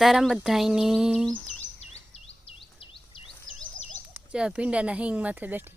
સીતારામ બધાની ચા ભીંડાના હિંગ માથે બેઠી.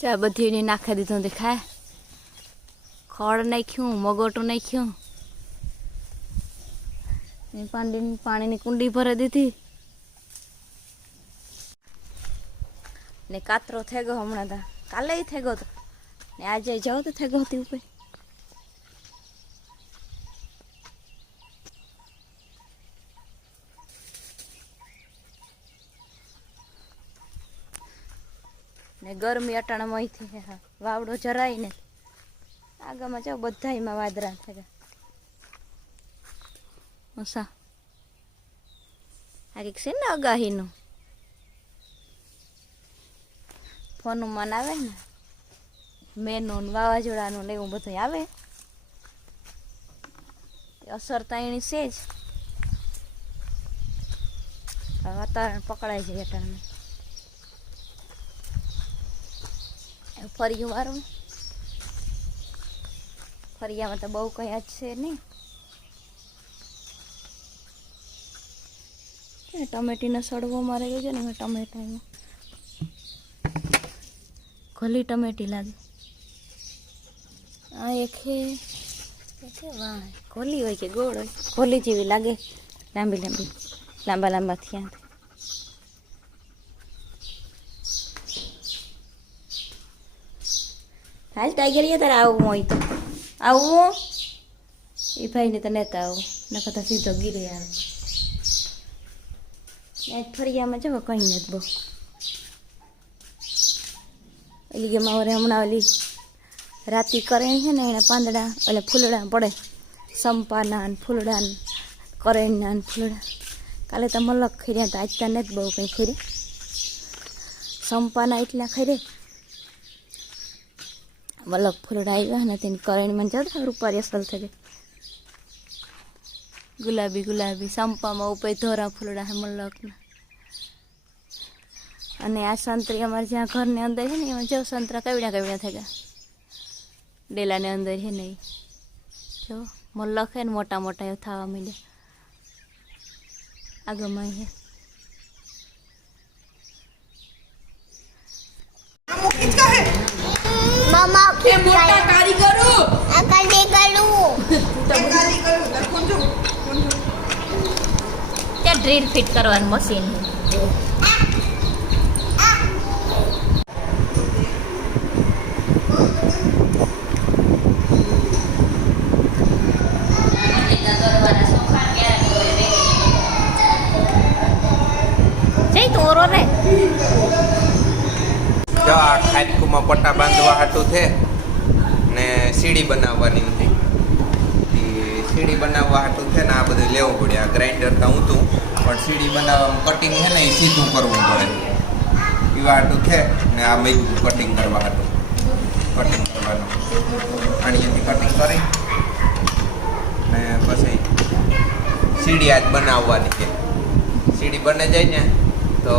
ચા બધી એને નાખી દીધું દેખાય. ખડ નાખ્યું, મગોટું નાખ્યું. ને પાણીની કુંડી ભરી દીધી. ને કાતરો થઈ ગયો હમણાં તા. કાલે થઈ ગયો તો ને આજે જાઓ તો થઈ ગયો હતી ઉપર. ગરમી અટાણામાં અહીંથી વાવડો જરાય ને આગળમાં જાઓ બધા એમાં વાદરા થાય મસા આ કંઈક છે ને અગાહીનું ફોનનું મન આવે ને? મેનું વાવાઝોડાનું ને એવું બધું આવે? અસર તાણી છે જ. વાતાવરણ પકડાય છે અટાણમાં ફર્યું વાળું ફરિયામાં તો બહુ કંઈ છે નહીં ટમેટીનો સડવો મારે ગયો છે ને એમાં ટમેટામાં ખોલી ટમેટી લાગે. આ એક હે વાહ ખોલી હોય કે ગોળ હોય? ખોલી જેવી લાગે. લાંબી લાંબી લાંબા લાંબા થયા. હાલ ટાઈગર તારે આવું હોય તો. આવું એ ભાઈને તો નહોતા આવું. નકર તો સીધો ગીરે આવે ને ફરિયામાં જો કંઈ નથી બહુ. ઓલી કે મારે હમણાં ઓલી રાતી કરે છે ને એને પાંદડા એટલે ફૂલડા પડે. સંપાના ને ફૂલડા ને કરેણના ને ફૂલડા. કાલે તો મલક ખીર્યા તો આજ તો નથી બહુ કંઈ ખીર્યા. સંપાના એટલા ખીરે મલક ફૂલડા આવ્યા નથી તેની મને જતા રૂપારી અસલ થઈ ગુલાબી ગુલાબી, સંપામાં ઉપર ધોરા ફૂલડા હે મલકના અને આ સંતરી અમારે જ્યાં ઘરની અંદર છે ને, એમાં જો સંતરા કવડા કવડા થઈ ગયા. ડેલાની અંદર છે ને ઈ. જો મલક છે ને મોટા મોટા એવું થવા માંડ્યા. આગળમાં છે મામા એ મોટા કારીગરો અકલ કરું. ત્યાં ડ્રીલ ફિટ કરવાનું મશીન. પટ્ટા બાંધવા હાટું છે ને સીડી બનાવવાની હતી. સીડી બનાવવા હાટું છે ને આ બધું લેવું પડે. આ ગ્રાઇન્ડર તો ઊંધું પણ સીડી બનાવવામાં કટિંગ છે ને એ સીધું કરવું પડે. એવા હાટું છે ને આ મેં કટિંગ કરવા હાટું. કટિંગ કરવાનું. અહીંયાથી કટિંગ કરી. ને પછી સીડી આજ બનાવવાની છે. સીડી બને જાય ને, તો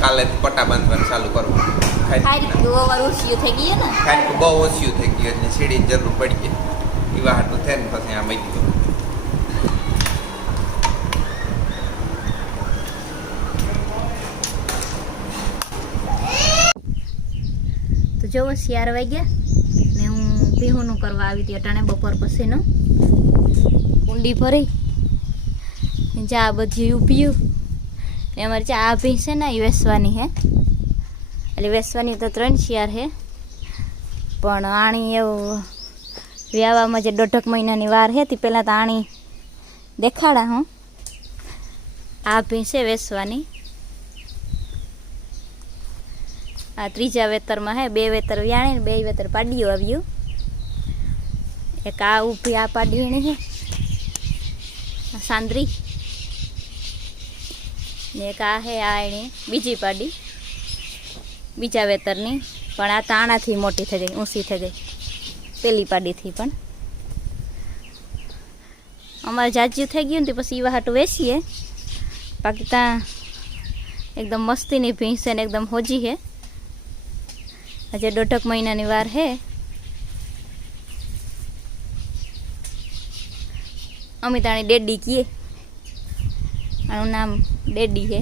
કાલે પટ્ટા બાંધવાનું ચાલુ કરવું ખાઈ થઈ ને? ખાઈ બહુ ઓછી થઈ ગયું એટલે સીડી જરૂર પડી ગઈ. એવા હાટું થાય ને પછી આ મળી ગયું. તો જો શિયાર વાગ્યા. ને હું ભીહુંનું કરવા આવી હતી અટાણે બપોર પછીનું. ઊંડી ભરી. જા બધી ઊભ્યું ને અમારી આ ભી છે ને એ વેસવાની હે. એટલે વેસવાની તો ત્રણ શિયાર હે. પણ આણી એવું વ્યાવામાં જે દોઢક મહિનાની વાર હે પહેલાં તો આણી દેખાડા હું. આ ભી છે વેસવાની. આ ત્રીજા વેતરમાં હે, બે વેતર વ્યાણે બે વેતર પાડીઓ આવ્યું. એક આ ઊભી આ પાડીણી હે. સાંદરી. ને એક આ હે આ એની બીજી પાડી. બીજા વેતરની. પણ આ તાણાથી મોટી થઈ ગઈ, ઊંચી થઈ ગઈ. પેલી પાડીથી પણ. અમારે જાજ્યું થઈ ગયું ને પછી એવા હાટું વેચીએ. બાકી ત્યાં એકદમ મસ્તીની ભીંસ છે ને એકદમ હોજી છે. આજે દોઢક મહિનાની વાર હે અમે તાણી ડેડી કીએ. આનું નામ ડેડી છે.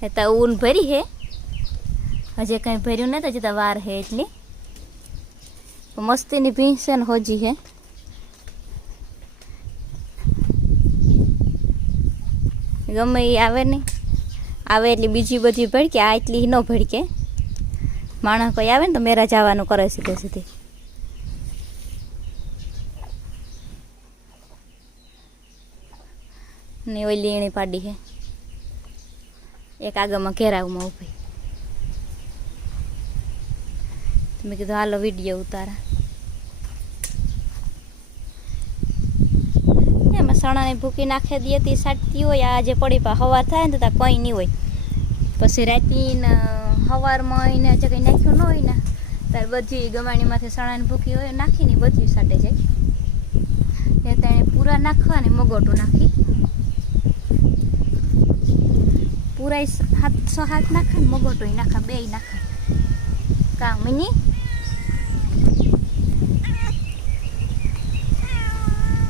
હે તો ઊન ભરી હે હજે કંઈ ભર્યું નથી, હજી તો વાર હે એટલી. મસ્તીની ભીંસ છે ને હોજી હે ગમે એ આવે નહીં. આવે એટલી બીજી બધી ભડકે, આ એટલી ન ભડકે. માણસ કોઈ આવે ને તો મેરા જવાનું કરે સીધે સીધી. ને ઓલી એણી પાડી છે એક આગળમાં ઘેરાવમાં ઊભી મેં કીધું, હાલો, વીડિયો ઉતારા. એમાં સણાની ભૂકી નાખી દે તી સાટતી હોય, આજે પડી પા હવાર થાય ને તો કંઈ નહીં હોય. પછી રાતીને હવારમાં એને જે કંઈ નાખ્યું ન હોય ને ત્યારે બધી ગમાણીમાંથી સણાને ભૂકી હોય, નાખીને બધી સાટે જાય. એ તેને પૂરા નાખવા ને મગોટું નાખી. પૂરા છ હાથ નાખા ને મગોટો નાખા બે નાખે કા મિની?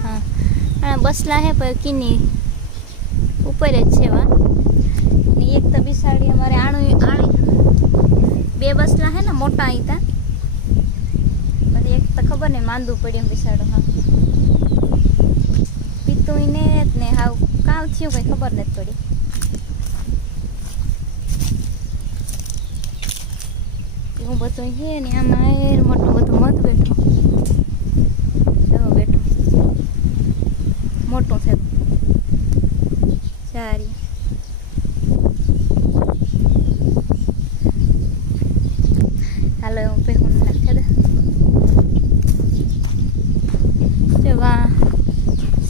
હા. બસલા હે પર કિની ઉપર જ છે વા. ને એક તો બિસાડી અમારે આણું આણી બે બસલા હે ને મોટા અહીંતા પછી એક તો ખબર ને માંદું પડ્યું બિસાડો, હા. પીતું ને હાવ. કાવ થયું કંઈ ખબર નથી પડી. એવું બધું છે ને આમાં એ મોટું બધું મત બેઠું. જો બેઠું. મોટું છે. સારી હાલો, હું પહેવું નાખે દે.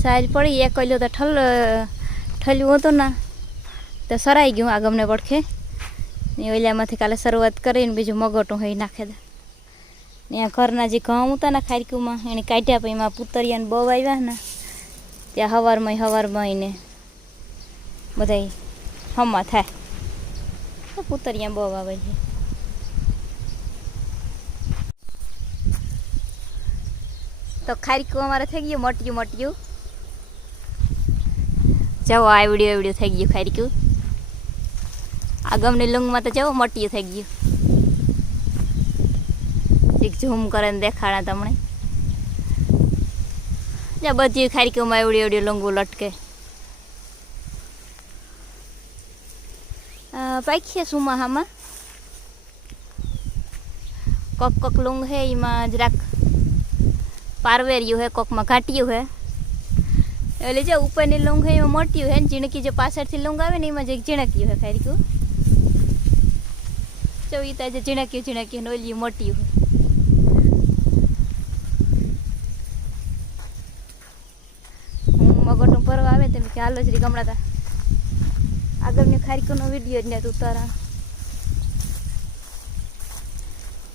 સારી પડી. એક કલ્યો તો ઠલ, ઠલ્યું હતું ને. તો સરાઈ ગયું આગમને પડખે ને ઓલામાંથી કાલે શરૂઆત કરીને બીજું મગોટું હોય નાખે ને ઘરના જે ઘઉં હતા ને ખારકુમાં એને કાઢ્યા પછી એમાં પુતરિયાને બહુ આવ્યા ને, ત્યાં હવારમાં હવારમાં એને બધા હમા થાય. પુતરિયા બહુ આવે છે. તો ખારકું અમારે થઈ ગયું, મોટિયું મોટિયું. જવો આવડ્યું આવડ્યું થઈ ગયું ખારીકું આ ગમની લુંગમાં તો જવો મોટિયું થઈ ગયું. એક ઝૂમ કરે ને દેખાડા તમને. જ્યાં બધી ખારીકુમાં એવડી એવડી લુંગું લટકે. પાખીએ સુમાહામાં. કોક કોક લુંગ હે એમાં જરાક પારવેર્યું હે કોકમાં ઘાટ્યું હે. એટલે જે ઉપરની લુંગ હે, એમાં મોટ્યું હે ને ઝીણકી જે પાછળથી લુંગ આવે ને, એમાં જે ઝીણક્યું હે ખારીકું ચવિતા જે ઝીણક્યું ઝીણક્યું ને ઓલી હોય. મગોટું ભરવા આવે તેમ કે, હાલો જરી ગમડા તા આગળની ખારીકોનો વીડિયો જ ને ઉતારા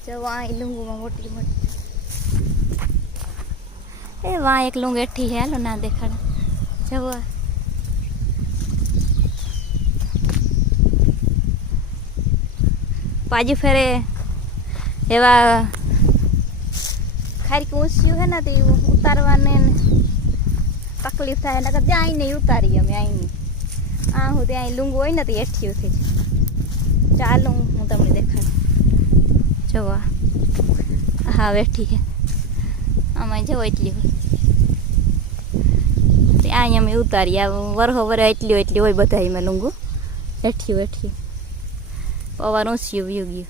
જવા અહીં લુંગુમાં મોટી મોટી. એ વાં એક લુંગ એઠી હે હાલો ના દેખાડે. જવા પાજી ફેરે એવા ખારીક ઊંચ્યું હે ને તે ઉતારવાને ને તકલીફ થાય નકર ત્યાં નહીં ઉતારી અમે અહીં આ હું ત્યાં લુંગુ હોય ને તો એઠિયું થઈ જાય ચાલો હું તમને દેખાડ જોવા હા બેઠી છે આમાં જવો એટલી હોય તે અહીં અમે ઉતારી આ વરહો વરે એટલી એટલી હોય બધા એમાં લુંગુ એઠિયું એઠિયું પવાર સીવ્યું વ્યુ ગયું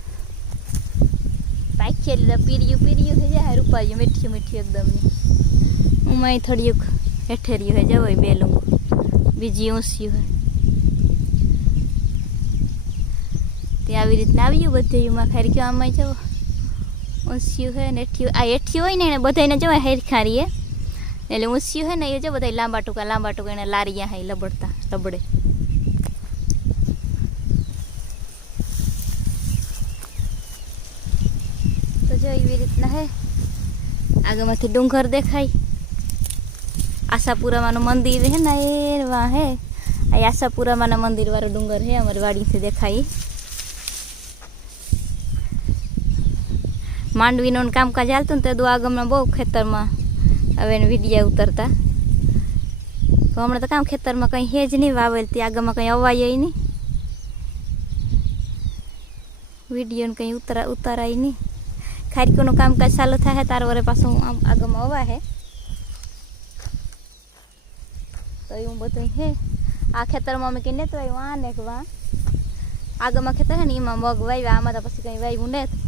પાખી એટલે પીર્યું પીર્યું થઈ જાય રૂપાયું મીઠ્યું મીઠ્યું એકદમ અહીં થોડીક હેઠેર્યું હોય જવાય બે લુંગુ બીજી ઊંચ્યું હોય તે આવી રીતના આવ્યું બધું ખેર ગયો આમાં જવો ઊંસ્યું હોય ને એઠ્યું આ એઠ્યું હોય ને એને બધાને જવાય હેરખારીએ એટલે ઊંસ્યું હોય ને એ જો બધા લાંબા ટૂંકા લાંબા ટૂંકા એને લારીયા હાય લબડતા લબડે તો જો એવી રીતના હે. આગળમાંથી ડુંગર દેખાય. આશાપુરામાંનું મંદિર હે ને, એ વાં હે. આ આશાપુરામાંના મંદિરવાળો ડુંગર હે, અમારી વાડીથી દેખાય. માંડવીનું કામકાજ હાલતું ને તે દો આગમના બહુ ખેતરમાં હવે એને વિડીયા ઉતરતા. તો હમણાં તો કામ ખેતરમાં કંઈ હે જ નહીં, વાવેલ તે આગળમાં કંઈ અવાય નહીં. વિડીયોને કંઈ ઉતરા, ઉતારાય નહીં. ખારીકોનું કામકાજ ચાલુ થાય તાર વરે પાછું આમ આગળમાં અવા હે તો એવું બધું હે આ ખેતરમાં અમે કંઈ નેતવાયું આ ને વા આગળમાં ખેતર હે ને એમાં મગ વાવ્યા આમાં તો પછી કંઈ વાવ્યું નથી